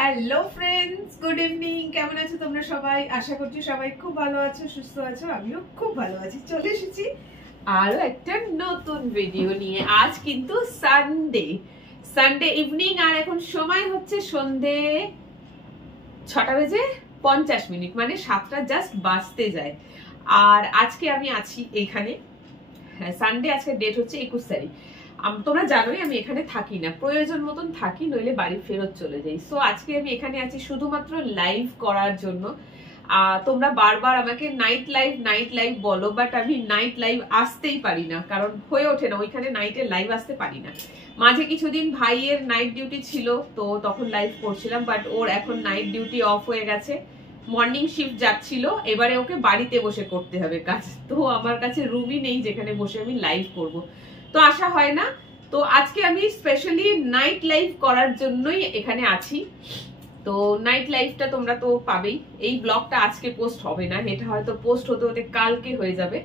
Hello friends, good evening. কেমন আছো তোমরা সবাই? আশা করছি সবাই খুব ভালো আছো, সুস্থ আছো। আমিও খুব ভালো আছি। চলে এসেছি আরো একটা নতুন ভিডিও নিয়ে। আজ কিন্তু সানডে ইভিনিং, আর এখন সময় হচ্ছে সন্ধে 6:50, মানে 7টা জাস্ট বাজতে যায়। আর আজকে আমি আছি এখানে। হ্যাঁ, সানডে, আজকে ডেট হচ্ছে 21 তারিখ। তোমরা জানোই আমি এখানে থাকি না, প্রয়োজন মতন থাকি, নইলে বাড়ি ফেরত চলে যাই। সো আজকে আমি এখানে আছি শুধুমাত্র লাইভ করার জন্য। তোমরা বারবার আমাকে নাইট লাইভ বলো, বাট আমি নাইট লাইভ আসতেই পারি না, কারণ হয়ে ওঠে না, ওইখানে নাইটে লাইভ আসতে পারি না। মাঝে কিছুদিন ভাইয়ের নাইট ডিউটি ছিল, তো তখন লাইভ করছিলাম, বাট ওর এখন নাইট ডিউটি অফ হয়ে গেছে, মর্নিং শিফট যাচ্ছিল। এবারে ওকে বাড়িতে বসে করতে হবে কাজ, তো আমার কাছে রুমই নেই যেখানে বসে আমি লাইভ করব, তো আসা হয় না। তো আজকে আমি স্পেশালি নাইট লাইভ করার জন্যই এখানে আছি। তো নাইট লাইভটা তোমরা তো পাবেই। এই ব্লগটা আজকে পোস্ট হবে না, এটা হয়তো পোস্ট হতে হতে কালকে হয়ে যাবে।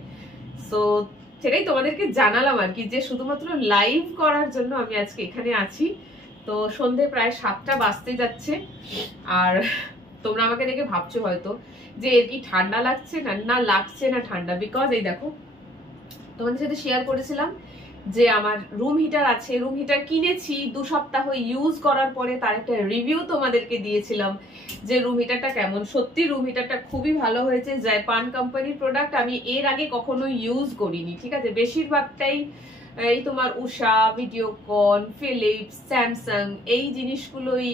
সো সেটাই তোমাদেরকে জানালাম আর কি, যে শুধুমাত্র লাইভ করার জন্য আমি আজকে এখানে আছি। তো সন্ধে প্রায় 7টা বাজতে যাচ্ছে। আর তোমরা আমাকে দেখে ভাবছো হয়তো যে এর কি ঠান্ডা লাগছে না লাগছে না ঠান্ডা, বিকজ এই দেখো, তোমাদের সাথে শেয়ার করেছিলাম যে আমার রুম হিটার আছে, রুম হিটার কিনেছি 2 সপ্তাহ ইউজ করার পরে তার একটা রিভিউ তোমাদেরকে দিয়েছিলাম যে রুম হিটারটা কেমন। সত্যি রুম হিটারটা খুবই ভালো হয়েছে, জাপান কোম্পানির প্রোডাক্ট। আমি এর আগে কখনো ইউজ করিনি, ঠিক আছে, বেশিরভাগটাই এই তোমার উষা, ভিডিওকন, ফিলিপস, স্যামসাং এই জিনিসগুলোই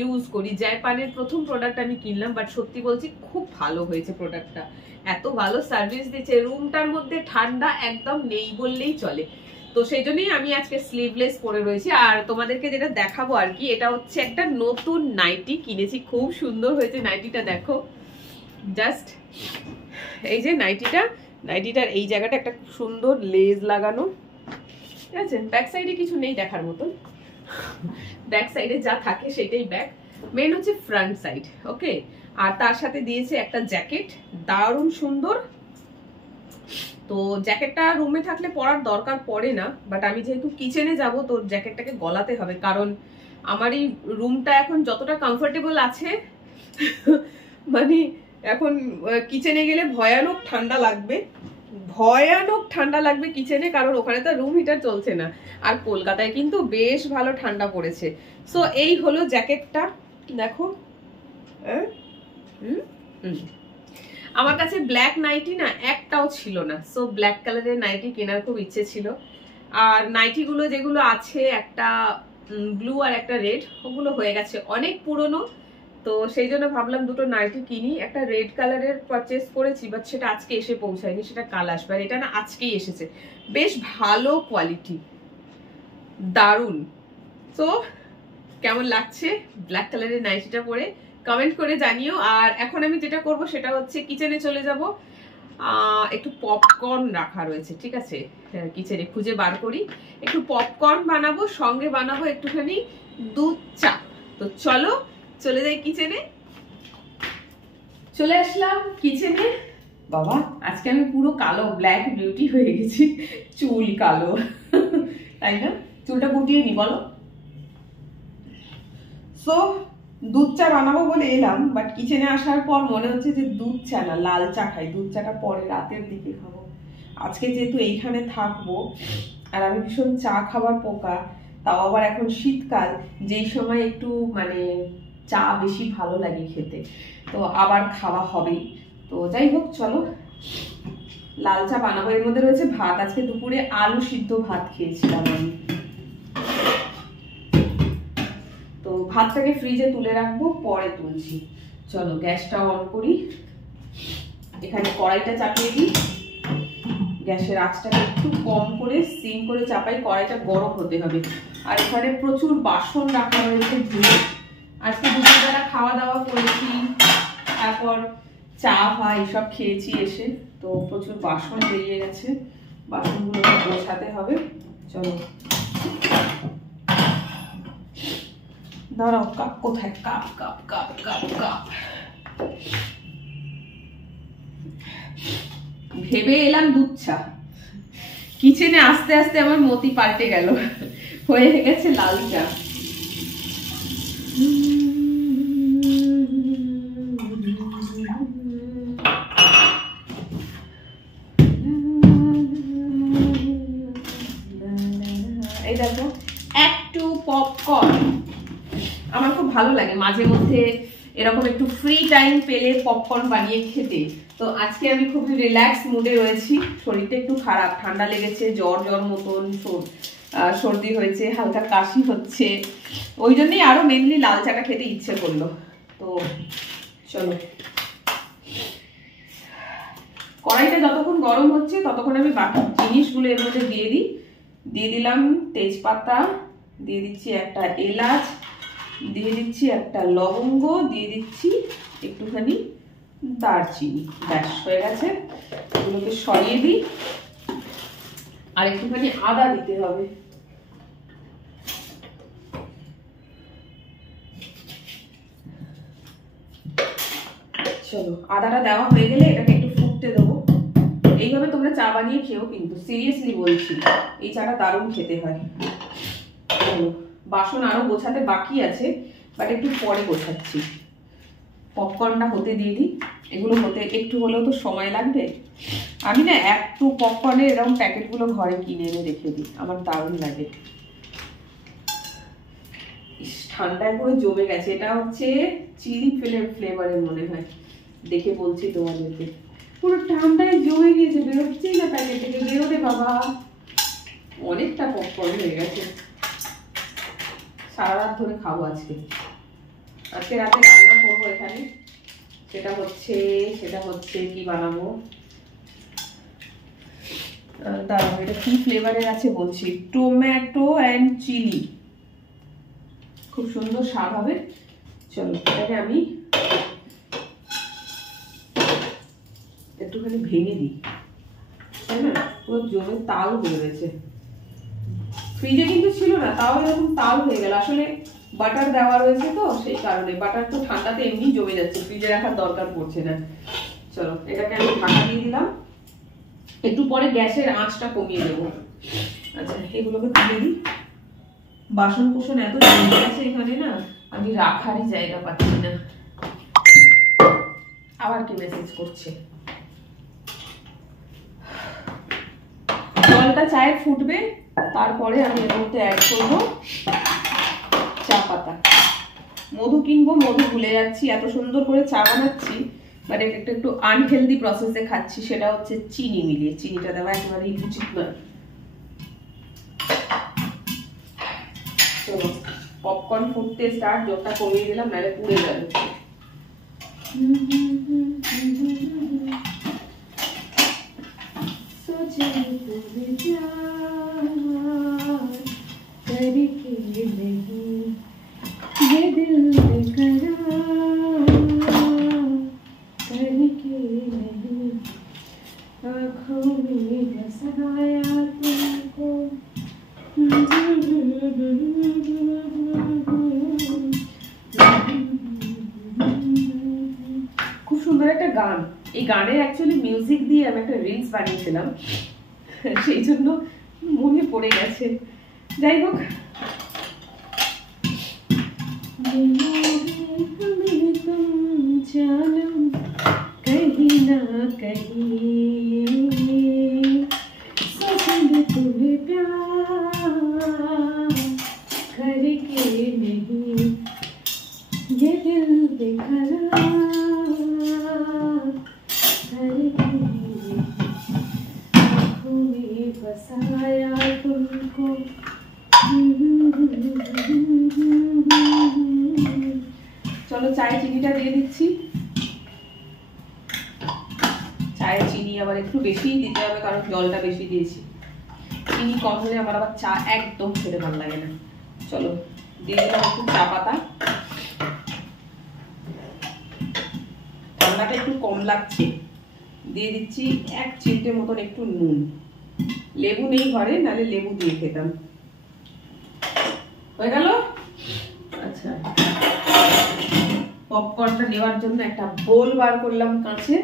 ইউজ করি। জাপানের প্রথম প্রোডাক্ট আমি কিনলাম, বাট সত্যি বলছি খুব ভালো হয়েছে প্রোডাক্টটা, এত ভালো সার্ভিস দিচ্ছে। রুমটার মধ্যে ঠান্ডা একদম নেই বললেই চলে। তো সেই জন্যই আমি আজকে স্লিভলেস পরে রয়েছি। আর তোমাদেরকে যেটা দেখাবো আর কি, এটা হচ্ছে একটা নতুন নাইটি কিনেছি, খুব সুন্দর হয়েছে নাইটিটা, দেখো জাস্ট। এই যে নাইটিটার এই জায়গাটা একটা খুব সুন্দর লেজ লাগানো, ঠিক আছে। ব্যাক সাইডে কিছু নেই দেখার মতন, ব্যাক সাইডে যা থাকে সেটাই ব্যাক, মেন হচ্ছে ফ্রন্ট সাইড, ওকে। আর তার সাথে দিয়েছে একটা জ্যাকেট, দারুণ সুন্দর। তো জ্যাকেটটা রুমে থাকলে পরার দরকার পড়ে না, বাট আমি যেহেতু কিচেনে যাব, তো জ্যাকেটটাকে গলাতে হবে, কারণ আমার এই রুমটা এখন যতটা কমফোর্টেবল আছে মানে এখন কিচেনে গেলে ভয়ানক ঠান্ডা লাগবে কিচেনে, কারণ ওখানে তো রুম হিটার চলছে না। আর কলকাতায় কিন্তু বেশ ভালো ঠান্ডা পড়েছে। সো এই হলো জ্যাকেটটা, দেখো। আমার কাছে ব্ল্যাক নাইটি না একটাও ছিল না, সো ব্ল্যাক কালারের নাইটি কেনার খুব ইচ্ছে ছিল। আর নাইটি গুলো যেগুলো আছে, একটা ব্লু আর একটা রেড, ওগুলো হয়ে গেছে, অনেক পুরনো। তো সেই জন্য ভাবলাম দুটো নাইটি কিনি। একটা রেড কালারের পারচেস করেছি, বাট সেটা আজকে এসে পৌঁছায়নি, সেটা কাল আসবে। আর এটা না আজকেই এসেছে, বেশ ভালো কোয়ালিটি, দারুণ। তো কেমন লাগছে ব্ল্যাক কালারের নাইটিটা পরে কমেন্ট করে জানিও। আর এখন আমি যেটা করব সেটা হচ্ছে কিচেনে চলে যাব। একটু পপকর্ন রাখা রয়েছে, ঠিক আছে, কিচেনে খুঁজে বার করি। একটু পপকর্ন বানাবো, সঙ্গে বানাবো একটুখানি দুধ চা। তো চলো চলে যাই কিচেনে। চলে আসলাম কিচেনে। বাবা, আজকে আমি পুরো কালো, ব্ল্যাক বিউটি হয়ে গেছি, চুল কালো তাই না? চুলটা গুটিয়ে নি বলো। সো দুধ চা বানাবো বলে এলাম, বাট কিচেনে আসার পর মনে হচ্ছে যে দুধ চা না, লাল চা খাই। দুধ চাটা পরে রাতের দিকে খাবো। আজকে যেহেতু এইখানে থাকবো, আর আমি ভীষণ চা খাবার পোকা, তাও আবার এখন শীতকাল, যেই সময় একটু মানে চা বেশি ভালো লাগে খেতে, তো আবার খাওয়া হবেই। তো যাই হোক, চলো লাল চা বানাবো। এর মধ্যে রয়েছে ভাত, আজকে দুপুরে আলু সিদ্ধ ভাত খেয়েছিলাম আমি। তো ভাতটাকে ফ্রিজে তুলে রাখবো, পরে তুলছি। চলো গ্যাসটা অন করি, এখানে কড়াইটা চাপিয়ে দিই। গ্যাসের আঁচটাকে একটু কম করে সিম করে চাপাই, কড়াইটা গরম হতে হবে। আর এখানে প্রচুর বাসন রাখা রয়েছে ধুয়ে। আজকে দুপুরবেলা খাওয়া দাওয়া করেছি, তারপর চা এসব খেয়েছি এসে, তো প্রচুর বাসন বেরিয়ে গেছে, বাসনগুলো গোছাতে হবে। চলো দাঁড়াও, কাপ কোথায়? Cup cup cup cup cup ভেবে এলাম দুধ চা, কিচেনে আস্তে আস্তে আমার মতি পাল্টে গেল, হয়ে গেছে লাল চা। পপকর্ন। আমার খুব ভালো লাগে মাঝে মধ্যে এরকম একটু ফ্রি টাইম পেলে পপকর্ন বানিয়ে খেতে। তো আজকে আমি খুবই রিল্যাক্স মুডে রয়েছি, শরীরটা একটু খারাপ, ঠান্ডা লেগেছে, জ্বর মতন, সর্দি হয়েছে, হালকা কাশি হচ্ছে, ওই জন্যই আরো মেনলি লাল চাটা খেতে ইচ্ছে করলো। তো চলো, কড়াইটা যতক্ষণ গরম হচ্ছে ততক্ষণ আমি বাকি জিনিসগুলো এর মধ্যে দিয়ে দিলাম তেজপাতা, দিয়ে দিচ্ছি একটা এলাচ, দিয়ে দিচ্ছি একটা লবঙ্গ, দিয়ে দিচ্ছি একটুখানি দারচিনি। ব্যাস হয়ে গেছে, এগুলোকে সরিয়ে দিই। আর একটুখানি আদা দিতে হবে। চলো, আদাটা দেওয়া হয়ে গেলে এটাকে একটু ফুটতে দেবো। এইভাবে তোমরা চা বানিয়ে খেও, কিন্তু সিরিয়াসলি বলছি, এই চাটা দারুণ খেতে হয়। চলো, বাসন আরো গোছাতে বাকি আছে, বাট একটু পরে গোছাচ্ছি। পপকর্নটা হতে দিয়ে দিই। এগুলো হতে একটু হলেও তো সময় লাগবে। আমি না একটু পপকর্নের এরকম প্যাকেটগুলো ঘরে কিনে এনে রেখে দিই, আমার দারুণ লাগে। ঠান্ডায় পুরো জমে গেছে। এটা হচ্ছে চিলি ফ্লেভারের মনে হয়, দেখে বলছি তোমাদেরকে। পুরো ঠান্ডায় জমে গিয়েছে, বেরোচ্ছেই না প্যাকেট থেকে। বেরোতে বাবা, অনেকটা পপকর্ন হয়ে গেছে। সারা রাত ধরে খাবো আজকে। আজকে রাতে রান্না করবো এখানে, সেটা হচ্ছে কি বানাবো দাঁড়াও, এটা কি ফ্লেভারের আছে বলছি। টমেটো অ্যান্ড চিলি, খুব সুন্দর স্বাদ হবে। চলো, এটাকে আমি একটুখানি ভেঙে দিই, তাই না? পুরো জমে তাল হয়ে গেছে। ফ্রিজে কিন্তু ছিল না, তাও এরকম তাল হয়ে গেল। আসলে বাটার দেওয়া রয়েছে তো, সেই কারণে। বাটার তো ঠান্ডাতে এমনি জমে যাচ্ছে, ফ্রিজে রাখার দরকার পড়ছে না। চলো, এটাকে আমি ঢাকা দিয়ে দিলাম। একটু পরে গ্যাসের আঁচটা কমিয়ে দেবো। আচ্ছা, এগুলোকে তুলে দিই। বাসন কোসন এত জমে গেছে এখানে না, আমি রাখারই জায়গা পাচ্ছি না। আবার কি মেসেজ করছে? জলটা চায়ে ফুটবে, তারপরে আমি এর মধ্যে অ্যাড করবো চা পাতা। মধু কিনবো, মধু ভুলে যাচ্ছি। এত সুন্দর করে চা বানাচ্ছি, বাট একটু আনহেলদি প্রসেসে খাচ্ছি, সেটা হচ্ছে চিনি মিলিয়ে। চিনিটা দেওয়া একেবারেই উচিত নয়। চলো, পপকর্ন ফুটতে স্টার্ট। জলটা কমিয়ে দিলাম, নাহলে পুড়ে যাবে। খুব সুন্দর একটা গান। এই গানের অ্যাকচুয়ালি মিউজিক দিয়ে আমি একটা রিলস বানিয়েছিলাম, সেই জন্য মনে পড়ে গেছে। যাই হোক, চলো চায়ে চিনিটা দিয়ে দিচ্ছি। চায়ে চিনি আবার একটু বেশিই দিতে হবে, কারণ জলটা বেশি দিয়েছি। চিনি কম হলে আমার আবার চা একদম খেতে ভালো লাগে না। চলো, দিয়ে দিলাম একটু চা পাতা। ঠান্ডাটা একটু কম লাগছে, দিয়ে দিচ্ছি 1 চিমটে মতন একটু নুন। লেবু নেই ঘরে, নাহলে লেবু দিয়ে খেতাম। হয়ে গেল। আচ্ছা, পপকর্নটা নেওয়ার জন্য একটা বোল বার করলাম কাঁচে।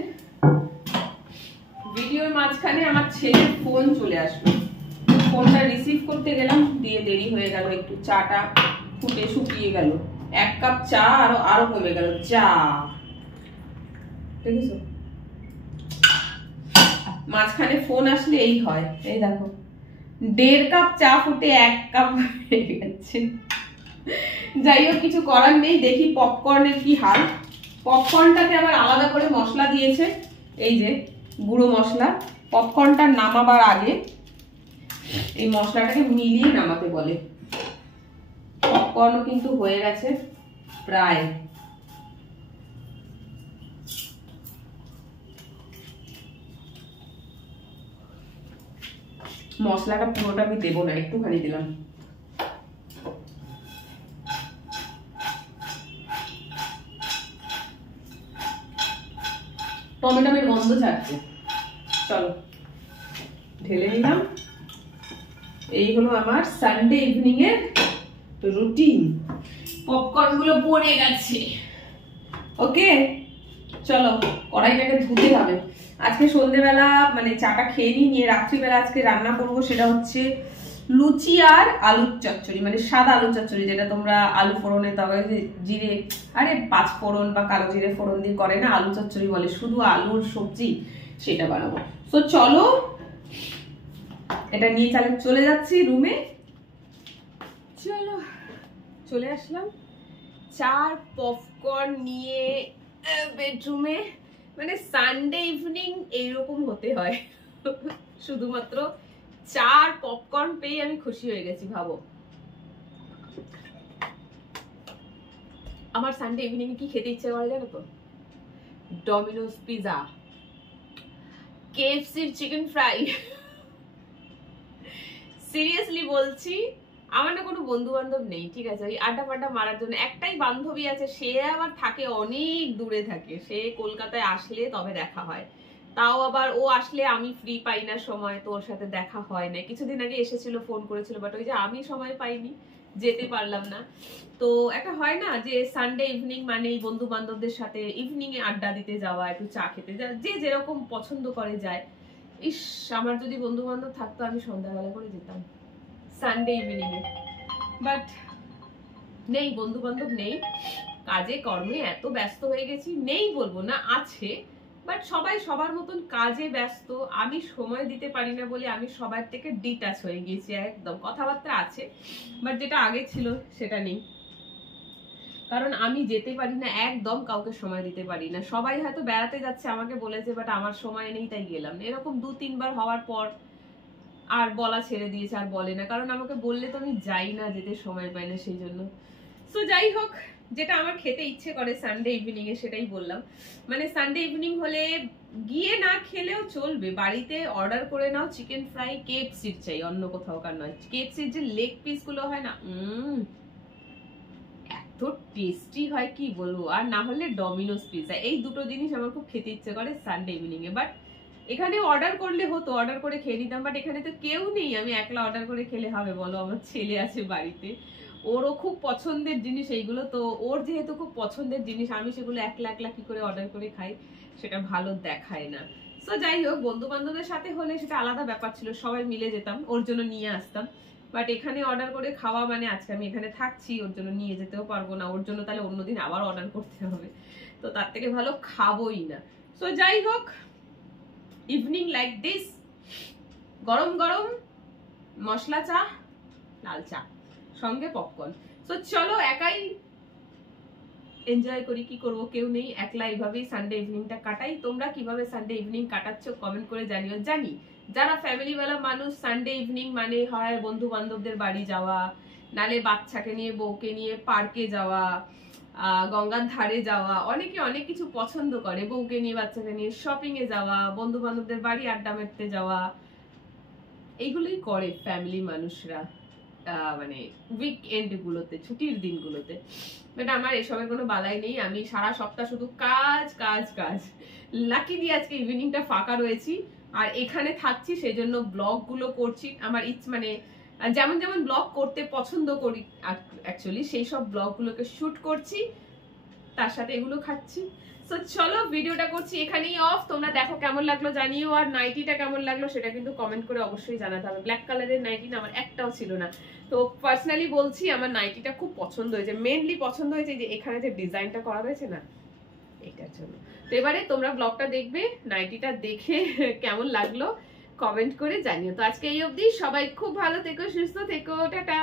ভিডিওর মাঝখানে আমার ছেলের ফোন চলে আসলো, ফোনটা রিসিভ করতে গেলাম, দিয়ে দেরি হয়ে গেল একটু। চাটা ফুটে শুকিয়ে গেল, 1 কাপ চা আরো কমে গেল চা। দেখেছো, মাঝখানে ফোন আসলে এই হয়। এই দেখো, 1.5 কাপ চা ফুটে 1 কাপ হয়ে গেছে। যাই হোক, কিছু করার নেই। দেখি পপকর্নের কি হাল। পপকর্নটাকে আবার আলাদা করে মশলা দিয়েছে, এই যে গুঁড়ো মশলা। পপকর্নটা নামাবার আগে এই মশলাটাকে মিলিয়ে নামাতে বলে। পপকর্নও কিন্তু হয়ে গেছে প্রায়। মশলাটা পুরোটা আমি দেবো না, একটুখানি দিলাম। টমেটোর গন্ধ ছাড়ছে। চলো ঢেলে নিলাম। এই হলো আমার সানডে ইভিনিং এর রুটিন। পপকর্ন গুলো পড়ে গেছে। ওকে চলো, কড়াইটাকে ধুতে হবে। আজকে সন্ধ্যেবেলা মানে চাটা খেয়ে নিয়ে রাত্রিবেলা আজকে রান্না করবো, সেটা হচ্ছে লুচি আর আলুর চচ্চড়ি, মানে সাদা আলুর চচ্চড়ি, যেটা তোমরা আলু ফোড়নে তবে জিরে আরে 5 ফোড়ন বা কালো জিরে ফোড়ন দিয়ে করে না, আলু চচ্চড়ি বলে, শুধু আলুর সবজি, সেটা বানাবো। তো চলো এটা নিয়ে চলে যাচ্ছি রুমে। চলো চলে আসলাম 4 পপকর্ন নিয়ে বেডরুমে। মানে সানডে ইভিনিং এইরকম হতে হয়, শুধুমাত্র 4 পপকর্ন পেয়ে আমি খুশি হয়ে গেছি। ভাবো আমার সানডে ইভিনিং কি খেতে ইচ্ছে করে জানো তো? ডমিনোস পিজা, কেএফসির চিকেন ফ্রাই। সিরিয়াসলি বলছি, আমার না কোনো বন্ধু বান্ধব নেই, ঠিক আছে? ওই আড্ডা ফাড্ডা মারার জন্য একটাই বান্ধবী আছে, সে আবার থাকে অনেক দূরে থাকে, সে কলকাতায় আসলে তবে দেখা হয়। তাও আবার ও আসলে আমি ফ্রি পাই না সময়, তো ওর সাথে দেখা হয় না। কিছুদিন আগে এসেছিল, ফোন করেছিল, বাট ওই যে আমি সময় পাইনি, যেতে পারলাম না। তো একটা হয় না যে সানডে ইভিনিং মানে বন্ধু বান্ধবদের সাথে ইভিনিং এ আড্ডা দিতে যাওয়া, একটু চা খেতে যাওয়া, যে যেরকম পছন্দ করে যায়। ইস, আমার যদি বন্ধু বান্ধব থাকতো আমি সন্ধ্যাবেলা করে যেতাম সানডে ইভিনিং এ, বাট নেই, বন্ধু বান্ধব নেই। কাজে কর্মে এত ব্যস্ত হয়ে গেছি, নেই বলবো না, আছে, বাট সবাই সবার মতন কাজে ব্যস্ত। আমি সময় দিতে পারি না বলে আমি সবার থেকে ডিটাচ হয়ে গেছি একদম। কথাবার্তা আছে, বাট যেটা আগে ছিল সেটা নেই। কারণ আমি যেতে পারি না একদম, কাউকে সময় দিতে পারি না। সবাই হয়তো বেড়াতে যাচ্ছে আমাকে বলেছে, বাট আমার সময় নেই, তাই গেলাম না। এরকম 2-3 বার হওয়ার পর আর বলা ছেড়ে দিয়েছে, আর বলে না। কারণ আমাকে বললে তো আমি যাই না, যেতে সময় পাই না, সেই জন্য। সো যাই হোক, যেটা আমার খেতে ইচ্ছে করে সানডে ইভিনিং এ সেটাই বললাম। মানে সানডে ইভিনিং হলে গিয়ে না খেলেও চলবে, বাড়িতে অর্ডার করে নাও চিকেন ফ্রাই। কেএফসির চাই, অন্য কোথাও কার নয়। কেএফসির যে লেগ পিস গুলো হয় না, এত টেস্টি হয় কি বলবো। আর না হলে ডমিনোস পিজা, এই দুটো জিনিস আমার খুব খেতে ইচ্ছে করে সানডে ইভিনিং এ। বাট এখানে অর্ডার করলে হতো, অর্ডার করে খেয়ে নিতাম, বাট এখানে তো কেউ নেই, আমি একলা অর্ডার করে খেলে হবে বলো? আমার ছেলে আছে বাড়িতে, ওরও খুব পছন্দের জিনিস এইগুলো, তো ওর যেহেতু খুব পছন্দের জিনিস, আমি সেগুলো একলা একলা কি করে অর্ডার করে খাই, সেটা ভালো দেখায় না। সো যাই হোক, বন্ধু বান্ধবদের সাথে হলে সেটা আলাদা ব্যাপার ছিল, সবাই মিলে যেতাম, ওর জন্য নিয়ে আসতাম। বাট এখানে অর্ডার করে খাওয়া মানে, আজকে আমি এখানে থাকছি, ওর জন্য নিয়ে যেতেও পারবো না, ওর জন্য তাহলে অন্যদিন আবার অর্ডার করতে হবে, তো তার থেকে ভালো খাবোই না। সো যাই হোক, ইভিনিং লাইক দিস, গরম গরম মশলা চা, লাল চা, সঙ্গে পপকর্ন। তো চলো একাই এনজয় করি, কি করব, কেউ নেই, একলা এইভাবেই সানডে ইভিনিংটা কাটাই। তোমরা কিভাবে সানডে ইভিনিং কাটাচ্ছ কমেন্ট করে জানিও। জানি যারা ফ্যামিলি ওয়ালা মানুষ, সানডে ইভিনিং মানে হয় বন্ধু বান্ধবদের বাড়ি যাওয়া, নালে বাচ্চাকে নিয়ে বউকে নিয়ে পার্কে যাওয়া, গঙ্গার ধারে যাওয়া, অনেকে অনেক কিছু পছন্দ করে, বউকে নিয়ে বাচ্চাকে নিয়ে শপিং এ যাওয়া, বন্ধু বান্ধবদের বাড়ি আড্ডা মারতে যাওয়া, এইগুলোই করে ফ্যামিলি মানুষরা মানে উইকেন্ড গুলোতে, ছুটির দিনগুলোতে। বাট আমার এসবের কোনো বালাই নেই, আমি সারা সপ্তাহ শুধু কাজ কাজ কাজ। লাকিলি আজকে ইভিনিংটা ফাঁকা রয়েছি আর এখানে থাকছি, সেই জন্য ব্লগ গুলো করছি। আমার মানে যেমন যেমন ব্লগ করতে পছন্দ করি অ্যাকচুয়ালি, সেই সব ব্লগ গুলোকে শুট করছি, তার সাথে এগুলো খাচ্ছি। সো চলো ভিডিওটা করছি এখানেই অফ। তোমরা দেখো কেমন লাগলো জানিও, আর নাইটিটা কেমন লাগলো সেটা কিন্তু কমেন্ট করে অবশ্যই জানাতে হবে। ব্ল্যাক কালারের নাইটি না আমার একটাও ছিল না, তো পার্সোনালি বলছি আমার নাইটিটা খুব পছন্দ হয়েছে। মেনলি পছন্দ হয়েছে যে এখানে যে ডিজাইনটা করা হয়েছে না, এটার জন্য। তো এবারে তোমরা ব্লগটা দেখবে, নাইটিটা দেখে কেমন লাগলো কমেন্ট করে জানিও। তো আজকে এই অবধি, সবাই খুব ভালো থেকো, সুস্থ থেকো, টাটা।